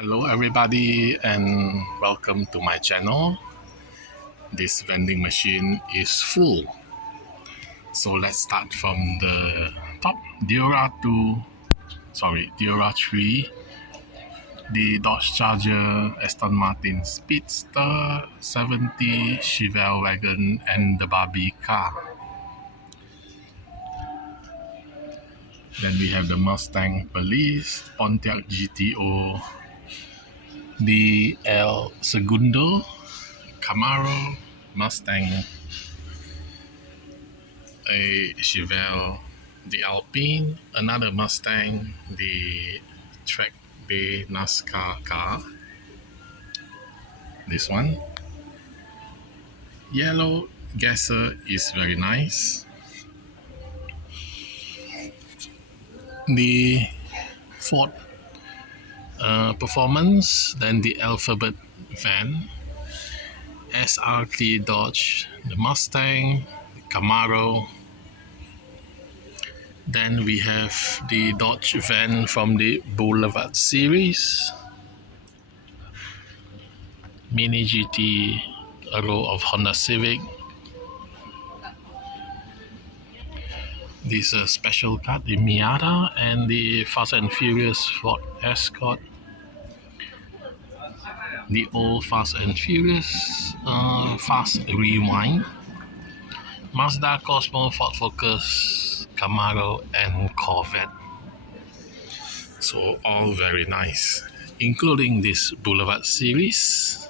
Hello everybody and welcome to my channel. This vending machine is full. So let's start from the top. Diora 3, the Dodge Charger, Aston Martin Speedster, 70 Chevelle wagon and the Barbie car. Then we have the Mustang Police, Pontiac GTO, the El Segundo, Camaro, Mustang, a Chevelle, the Alpine, another Mustang, the Track Day NASCAR car, this one. Yellow gasser is very nice. The Ford Performance, then the Alphabet van, SRT Dodge, the Mustang, the Camaro. Then we have the Dodge van from the Boulevard series, Mini GT, a row of Honda Civic. This special car, the Miata, and the Fast and Furious Ford Escort. The old Fast and Furious, Fast Rewind, Mazda Cosmo, Ford Focus, Camaro, and Corvette. So all very nice, including this Boulevard series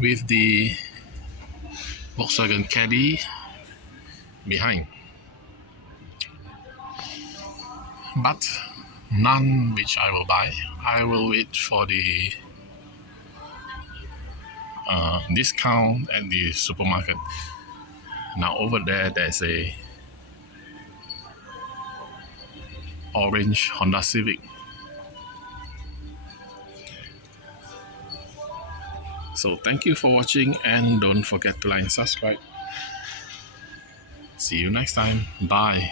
with the Volkswagen Caddy behind. But none which I will buy. I will wait for the discount at the supermarket. Now over there's a orange Honda Civic. So thank you for watching and don't forget to like and subscribe. See you next time. Bye.